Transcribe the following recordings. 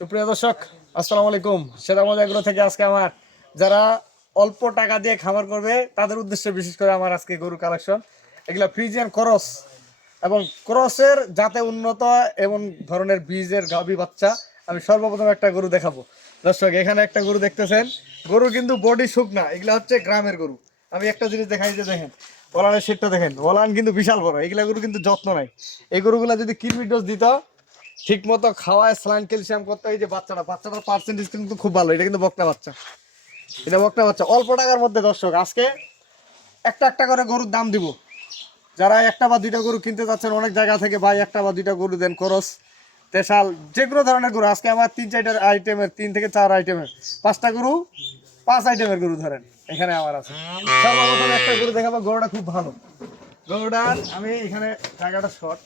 সুপ্রিয় দর্শক, আসসালামু আলাইকুম। সেরামদ এগ্রো থেকে আজকে আমার যারা অল্প টাকা দিয়ে খামার করবে তাদের উদ্দেশ্যে বিশেষ করে আমার আজকে গরু কালেকশন। এগুলা ফ্রিজিয়ান ক্রস এবং ক্রসের যাতে উন্নত এবং ধরনের বীজের গাভী বাচ্চা। আমি সর্বপ্রথম একটা গরু দেখাবো দর্শক। এখানে একটা গরু দেখতেছেন, গরু কিন্তু বডি শুকনা, এগুলা হচ্ছে গ্রামের গরু। আমি একটা জিনিস দেখাই, যে দেখেন ওলানের সেটটা দেখেন, ওলান কিন্তু বিশাল বড়। এগুলা গরু কিন্তু যত্ন নাই। এই গরুগুলা যদি কিডনি ডোজ দিত, ঠিক মতো খাওয়ায় স্যালাইন ক্যালসিয়াম করতে, এই যে বাচ্চাটার পার্সেন্টেজ কিন্তু খুব ভালো। এটা কিন্তু বকনা বাচ্চা, এটা বকনা বাচ্চা অল্প টাকার মধ্যে। দর্শক আজকে একটা একটা করে গরুর দাম দিব। যারা একটা বা দুইটা গরু কিনতে যাচ্ছেন অনেক জায়গা থেকে, ভাই একটা বা দুইটা গরু দেন, করস তেশাল যে কোনো ধরনের গরু। আজকে আমার 3-4 আইটেমের, 3 থেকে 4 আইটেমের, 5টা গরু, 5 আইটেমের গরু ধরেন এখানে আমার আছে। সর্বপ্রথম একটা গরু দেখাবো, গরুটা খুব ভালো। গরুটার আমি এখানে জায়গাটা শর্ট,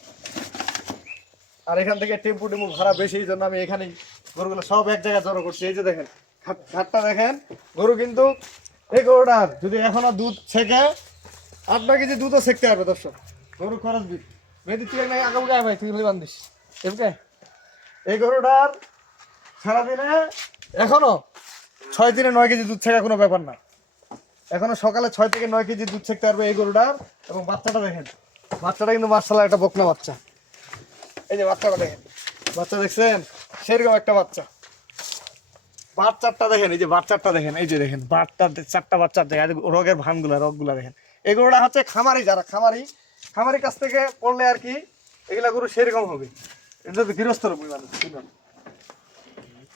আর এখান থেকে টেম্পু ভাড়া বেশি, এই জন্য আমি এখানেই গরুগুলো সব এক জায়গায় জড়ো করছি। এই যে দেখেন ঘাটটা দেখেন, গরু কিন্তু এই গরুটার যদি এখনো দুধ ছেঁকে 8 কেজি দুধও ছেঁকতে হবে দর্শক। গরু খরচ বিট মেয়েদের তুই নাকি আগে গায়ে ভাই, তুই বান্ধিস এমকে। এই গরুটার সারাদিনে এখনো 6 দিনে 9 কেজি দুধ ছেঁকা কোনো ব্যাপার না। এখনো সকালে 6 থেকে 9 কেজি দুধ ছেঁকতে পারবে এই গরুটার। এবং বাচ্চাটা দেখেন, বাচ্চাটা কিন্তু মার্শাল্লাহ একটা বকনা বাচ্চা। এই যে বাচ্চাটা দেখেন, বাচ্চা দেখছেন সেরকম একটা বাচ্চা। বাচ্চাটা দেখেন, এই যে বাচ্চাটা দেখেন, এই যে দেখেন বাচ্চার 4টা বাচ্চার দেখেন, রোগের রোগগুলা দেখেন। এগুলোটা হচ্ছে খামারি, যারা খামারি কাছ থেকে পড়লে আর কি এগুলা গরু সেরকম হবে। এটা তো গৃহস্থর মানুষ,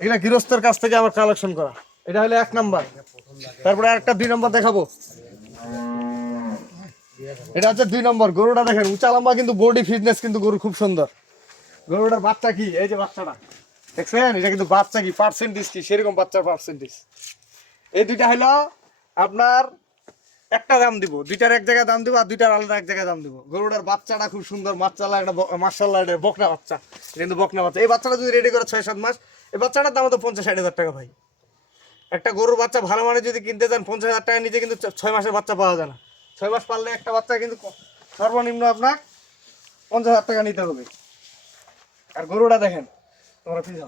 এগুলা গৃহস্থর কাছ থেকে আমার কালেকশন করা। এটা হলো 1 নাম্বার। তারপরে আরেকটা 2 নম্বর দেখাবো। এটা হচ্ছে 2 নম্বর। গরুটা দেখেন উঁচা লম্বা, কিন্তু বডি ফিটনেস কিন্তু গরু খুব সুন্দর। গরুটার বাচ্চা কি, এই যে বাচ্চাটা দেখছেন, এটা কিন্তু বাচ্চা কি পার্সেন্টেজ কি সেরকম বাচ্চার পার্সেন্টেজ। এই দুইটা হলো আপনার একটা দাম দিব, দুইটার এক জায়গায় দাম দিব, আর দুইটার আলাদা এক জায়গায় দাম দিব। গরুটার বাচ্চাটা খুব সুন্দর, মাশাআল্লাহ একটা মাশাআল্লাহ এটা বকনা বাচ্চা। কিন্তু বকনা বাচ্চা, এই বাচ্চাটা যদি রেডি করে 6-7 মাস, এই বাচ্চাটার দাম তো 50-60 হাজার টাকা ভাই। একটা গরুর বাচ্চা ভালো মানে যদি কিনতে যান 50 হাজার টাকা নিচে কিন্তু 6 মাসের বাচ্চা পাওয়া যায় না। 6 মাস পারলে একটা বাচ্চা কিন্তু সর্বনিম্ন আপনার 50 হাজার টাকা নিতে হবে। আর গরুটা দেখেন তোমরা ফ্রিজ,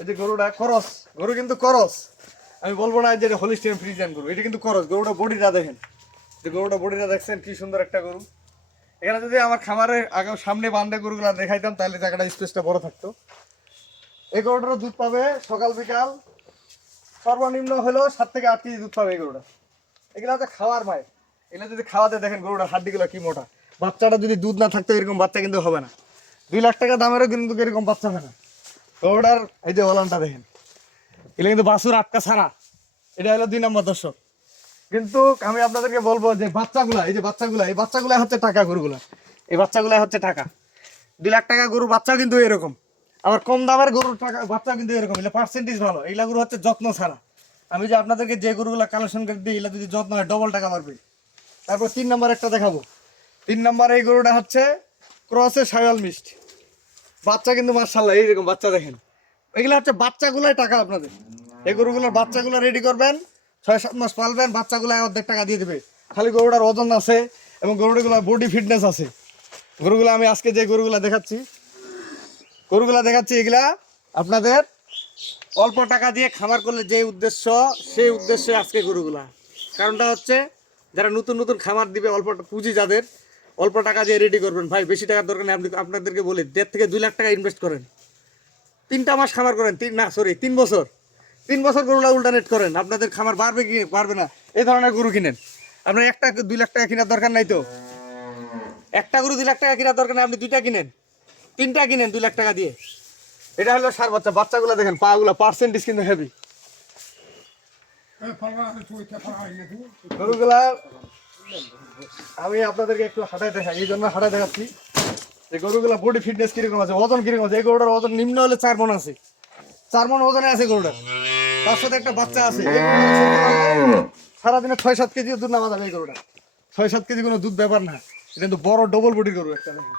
এই যে গরুটা করস, গরু কিন্তু করস। আমি বলবো না যে হলিস্টিয়ান ফ্রিজিয়ান গরু, এটা কিন্তু করস। গরুটা বডিটা দেখেন, যে গরুটা বডিটা দেখছেন কি সুন্দর একটা গরু। এখানে যদি আমার খামারে আগে সামনে বান্ধে গরুগুলো দেখাইতাম তাহলে জায়গাটা স্পেসটা বড় থাকতো। এই গরুটারও দুধ পাবে সকাল বিকাল, সর্বনিম্ন হলো 7 থেকে 8 কেজি দুধ পাবে এই গরুটা। এগুলো হচ্ছে খাওয়ার মায়, এগুলো যদি খাওয়াতে দেখেন গরুটার হাড্ডিগুলো কি মোটা। বাচ্চাটা যদি দুধ না থাকতো এরকম বাচ্চা কিন্তু হবে না। 2 লাখ টাকা দামেরও কিন্তু এরকম বাচ্চা হয় না। গরুটার এই যে ওলানটা দেখেন, এগুলো কিন্তু বাছুর আটকা ছাড়া। এটা হলো 2 নম্বর দর্শক। কিন্তু আমি আপনাদেরকে বলবো যে বাচ্চাগুলা, এই যে বাচ্চাগুলা, এই বাচ্চাগুলা হচ্ছে টাকা। গরুগুলা, এই বাচ্চাগুলা হচ্ছে টাকা। 2 লাখ টাকা গরুর বাচ্চা কিন্তু এরকম, আবার কম দামের গরুর টাকা বাচ্চা কিন্তু এরকম। এগুলো পার্সেন্টেজ ভালো, এইগুলা গরু হচ্ছে যত্ন ছাড়া। আমি যে আপনাদেরকে যে গরুগুলা কালেকশন করে দিই, এগুলা যদি যত্ন হয় ডবল টাকা পারবে। তারপর 3 নম্বর একটা দেখাবো। 3 নম্বর এই গরুটা হচ্ছে ক্রসের শায়াল মিস্ট বাচ্চা, কিন্তু মাশাআল্লাহ এইরকম বাচ্চা দেখেন। এগুলো হচ্ছে বাচ্চাগুলাই টাকা আপনাদের। এই গরুগুলোর বাচ্চাগুলো রেডি করবেন, 6-7 মাস পালবেন, বাচ্চাগুলো অর্ধেক টাকা দিয়ে দেবে। খালি গরুটার ওজন আছে এবং গরুগুলো বডি ফিটনেস আছে। গরুগুলো আমি আজকে যে গরুগুলো দেখাচ্ছি, এগুলা আপনাদের অল্প টাকা দিয়ে খামার করলে যে উদ্দেশ্য, সেই উদ্দেশ্যে আজকে গরুগুলা। কারণটা হচ্ছে যারা নতুন নতুন খামার দিবে, অল্প পুঁজি যাদের, অল্প টাকা দিয়ে রেডি করবেন ভাই, বেশি টাকার দরকার নেই। আপনি আপনাদেরকে বলি 1.5 থেকে 2 লাখ টাকা ইনভেস্ট করেন, 3টা মাস খামার করেন, 3 বছর, 3 বছর গরুটা উল্টানেট করেন, আপনাদের খামার বাড়বে কি পারবে না। এই ধরনের গরু কিনেন। আপনার একটা 2 লাখ টাকা কেনার দরকার নাই তো, একটা গরু 2 লাখ টাকা কেনার দরকার নেই, আপনি 2টা কিনেন, 3টা কিনেন 2 লাখ টাকা দিয়ে। এটা হলো সার বাচ্চা। বাচ্চাগুলো দেখেন, পাগুলো পার্সেন্টেজ কিন্তু হেভি। গরুগুলা আমি আপনাদেরকে একটু হাঁটাই দেখাই, এই জন্য হাঁটাই দেখাচ্ছি যে গরুগুলা বডি ফিটনেস কিরকম আছে, ওজন কিরকম আছে। এই গরুটার ওজন নিম্ন হলে 4 মণ আছে, 4 মণ ওজনে আছে গরুটার। তার সাথে একটা বাচ্চা আছে। সারাদিনে 6-7 কেজি দুধ নামা যাবে এই গরুটা। 6-7 কেজি কোনো দুধ ব্যাপার না। এটা কিন্তু বড় ডবল বডি গরু একটা। দেখেন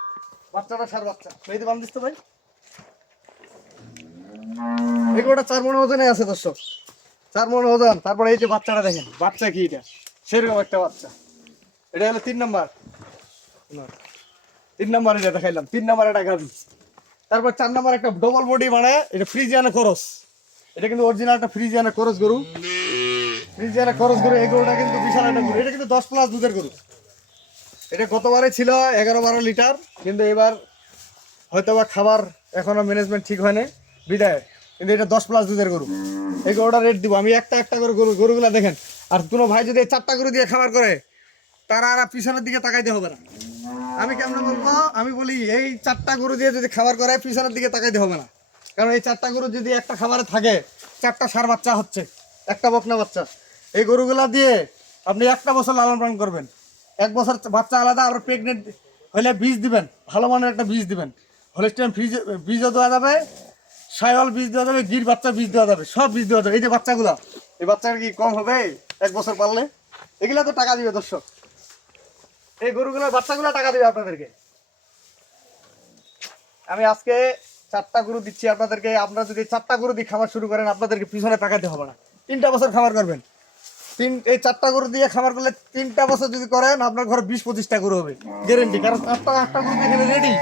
বাচ্চাটা সার বাচ্চা, এই বান দিস তো ভাই। এই গরুটা 4 মণ ওজনে আছে দর্শক, 4 মণ ওজন। তারপরে এই যে বাচ্চাটা দেখেন, বাচ্চা কি এটা, সেরকম একটা বাচ্চা। এটা হলো 3 নম্বর। 3 নম্বর এটা দেখাইলাম। 3 নম্বর এটা গাভী। তারপর 4 নাম্বার একটা ডবল বডি মানে এটা ফ্রিজিয়ানা ক্রস। এটা কিন্তু অরিজিনাল একটা ফ্রিজিয়ানা ক্রস গরু। ফ্রিজিয়ানা ক্রস গরু, এই গরুটা কিন্তু বিশাল একটা গরু। এটা কিন্তু 10 প্লাস দুধের গরু। এটা গতবারে ছিল 11-12 লিটার, কিন্তু এবার হয়তো বা খাবার এখনো ম্যানেজমেন্ট ঠিক হয়নি বিদায়, কিন্তু এটা 10 প্লাস দুধের গরু। এই গরুটা রেট দিব আমি। একটা একটা করে গরুগুলা দেখেন। আর কোনো ভাই যদি 4টা গরু দিয়ে খাবার করে, তারা আর পিছনের দিকে তাকাইতে হবে না। আমি কেমন বলবো, আমি বলি এই 4টা গরু দিয়ে যদি খাবার করে পিছনের দিকে তাকাইতে হবে না। কারণ এই 4টা গরু যদি একটা খাবারে থাকে, 4টা ষাঁড় বাচ্চা হচ্ছে, একটা বকনা বাচ্চা। এই গরুগুলা দিয়ে আপনি 1টা বছর লালন পালন করবেন। 1 বছর বাচ্চা আলাদা, আর প্রেগনেন্ট হলে বীজ দিবেন, ভালো মানের একটা বীজ দিবেন। হলিস্টিয়ান বীজও দেওয়া যাবে, সাইওয়াল বীজ দেওয়া যাবে, গির বাচ্চা বীজ দেওয়া যাবে, সব বীজ দেওয়া যাবে। এই যে বাচ্চাগুলা, এই বাচ্চাটা কি কম হবে 1 বছর পারলে? এগুলা তো টাকা দিবে দর্শক। এই গরুগুলোর বাচ্চাগুলো টাকা দিবে আপনাদেরকে। আমি আজকে 4টা গরু দিচ্ছি আপনাদেরকে। আপনারা যদি 4টা গরু দিয়ে খাবার শুরু করেন, আপনাদেরকে পিছনে তাকাতে হবে না। 3টা বছর খাবার করবেন। এই 4টা গরু দিয়ে খাবার করলে 3টা বছর যদি করেন, আপনার ঘরে 20-25টা গরু হবে গ্যারেন্টি। কারণ 8টা গরু এখানে রেডি,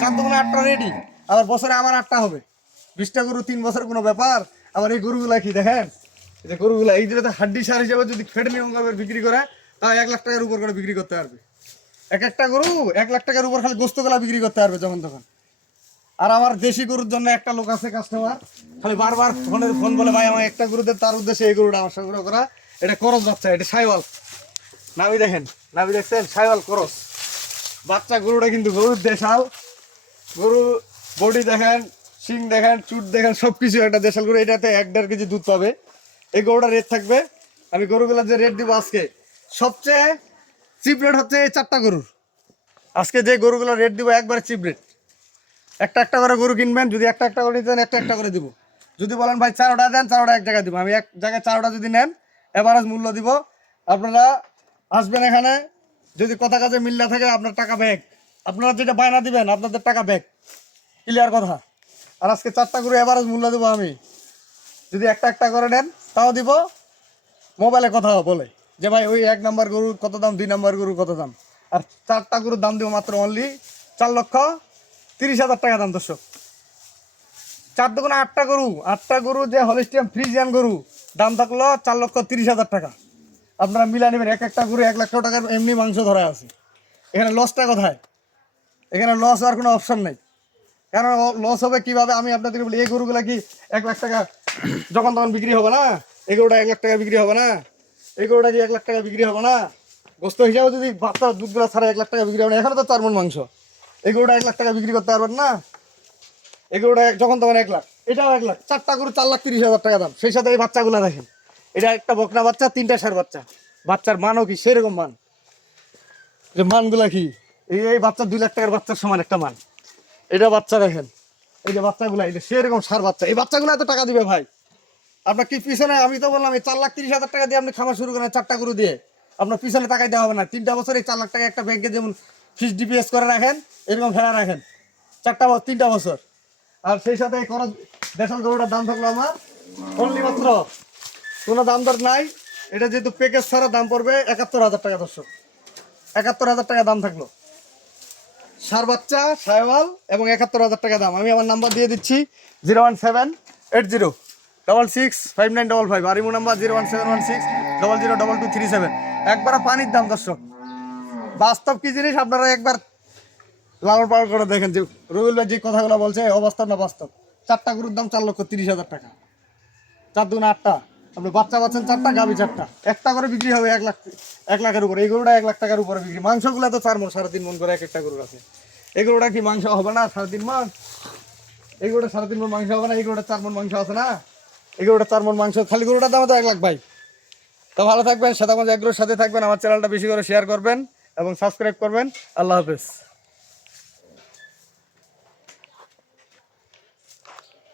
4 দোকানে 8টা রেডি। আবার বছরে আমার 8টা হবে, 20টা গরু 3 বছর কোনো ব্যাপার। আবার এই গরুগুলা কি দেখেন, এই যে গরুগুলা, এই যে হাড্ডি সার হিসেবে যদি ফেটে নিয়ে বিক্রি করে, তাও 1 লাখ টাকার উপর করে বিক্রি করতে পারবে। এক একটা গরু 1 লাখ টাকার উপর খালি গোস্তগুলা বিক্রি করতে পারবে যখন তখন। আর আমার দেশি গরুর জন্য একটা লোক আছে কাস্টমার, খালি বারবার ফোন বলে, ভাই আমার একটা গরু দেন, তার উদ্দেশ্যে এই গরুটা আমার সংগ্রহ করা। এটা করস বাচ্চা, এটা সাইওয়াল। নামি দেখেন, নামি দেখছেন, সাইওয়াল করস বাচ্চা। গরুটা কিন্তু গরুর দেশাল গরু। বডি দেখেন, শিং দেখেন, চুট দেখেন, সবকিছু একটা দেশাল গরু। এটাতে 1-1.5 কেজি দুধ পাবে। এই গরুটা রেট থাকবে, আমি গরুগুলোর যে রেট দিব আজকে, সবচেয়ে চিপ রেট হচ্ছে এই 4টা গরুর। আজকে যে গরুগুলো রেট দিব একবারে চিপ রেট। একটা একটা করে গরু কিনবেন, যদি একটা একটা করে নিতেন, একটা একটা করে দিব। যদি বলেন ভাই 4টা দেন, 4টা এক জায়গায় দিব। আমি এক জায়গায় 4টা যদি নেন, এভারেজ মূল্য দিব। আপনারা আসবেন এখানে, যদি কথা কাজে মিল না থাকে, আপনার টাকা ব্যাক। আপনারা যেটা বায়না দিবেন, আপনাদের টাকা ব্যাক, ক্লিয়ার কথা। আর আজকে 4টা গরু এভারেজ মূল্য দেবো আমি। যদি একটা একটা করে নেন, তাও দিব। মোবাইলে কথা বলে যে ভাই ওই 1 নাম্বার গরুর কত দাম, 2 নাম্বার গরুর কত দাম। আর 4টা গরুর দাম দিব মাত্র অনলি 4,30,000 টাকা দাম দর্শক। 4 দোকানে 8টা গরু, 8টা গরু যে হলিস্টিয়ান ফ্রিজিয়ান গরু, দাম থাকলো 4,30,000 টাকা। আপনারা মিলা নেবেন। এক একটা গরু 1 লাখ টাকার এমনি মাংস ধরা আছে। এখানে লসটা কোথায়? এখানে লস হওয়ার কোনো অপশন নেই। কেন লস হবে কিভাবে, আমি আপনাদেরকে বলি। এই গরুগুলা কি 1 লাখ টাকা যখন তখন বিক্রি হবে না? এই গরুটা 1 লাখ টাকা বিক্রি হবে না? এই গরুটা কি 1 লাখ টাকা বিক্রি হবে না? গোস্ত হিসাবে যদি বাচ্চা দুধগুলো ছাড়া 1 লাখ টাকা বিক্রি হবে না। এখানে তো 4 মণ মাংস। এই গরুটা 1 লাখ টাকা বিক্রি করতে পারবেন না। এই গরুটা যখন তখন 1 লাখ, এটাও 1 লাখ। 4টা গরু 4,30,000 টাকা দাম। সেই সাথে এই বাচ্চাগুলো দেখেন, এটা একটা বকনা বাচ্চা, 3টা ষাঁড় বাচ্চা। বাচ্চার মানও কি সেরকম মান, যে মানগুলা কি, এই বাচ্চা 2 লাখ টাকার বাচ্চার সমান একটা মান। এটা বাচ্চা দেখেন, এই যে বাচ্চাগুলা, এটা সেরকম ষাঁড় বাচ্চা। এই বাচ্চাগুলো এত টাকা দিবে ভাই আপনার কি পিছনে? আমি তো বললাম এই 4,30,000 টাকা দিয়ে আপনি খামার শুরু করেন 4টা গরু দিয়ে, আপনার পিছনে টাকাইতে হবে না। 3টা বছর এই 4 লাখ টাকা একটা ব্যাংকে যেমন ফিক্সড ডিপিএস করে রাখেন, এরকম ফেরা রাখেন 3টা বছর। আর সেই সাথে এই খরচ দেশাল গরুটার দাম থাকলো আমার অনলি মাত্র, কোনো দাম দর নাই। এটা যেহেতু প্যাকেজ ছাড়া দাম পড়বে 71,000 টাকা দর্শক। 71,000 টাকা দাম থাকলো। ষাঁড় বাচ্চা, সাইওয়াল এবং 71,000 টাকা দাম। আমি আমার নাম্বার দিয়ে দিচ্ছি 01780665955। আর ইমো নাম্বার 01716002237। একবার পানির দাম দর্শক। বাস্তব কি জিনিস আপনারা একবার লালন পালন করে দেখেন, যে রবিউল ভাই যে কথাগুলো বলছে অবাস্তব না বাস্তব। 4টা গরুর দাম 4,30,000 টাকা। 4 দুগুণে 8টা, আপনি বাচ্চা পাচ্ছেন 4টা, গাভী 4টা। একটা করে বিক্রি হবে 1 লাখের উপরে। এই গরুটা 1 লাখ টাকার উপরে বিক্রি। মাংসগুলো তো 4 মণ 3.5 মণ করে এক একটা গরুর আছে। এই গরুটা কি মাংস হবে না 3.5 মণ? এই গরুটা 3.5 মণ মাংস হবে না? এই গরুটা 4 মণ মাংস আছে না? এই গরুটা 4 মণ মাংস। খালি গরুটার দাম তো 1 লাখ ভাই। তো ভালো থাকবেন, শ্বেতাগঞ্জ এগ্রোর সাথে থাকবেন। আমার চ্যানেলটা বেশি করে শেয়ার করবেন এবং সাবস্ক্রাইব করবেন। আল্লাহ হাফেজ।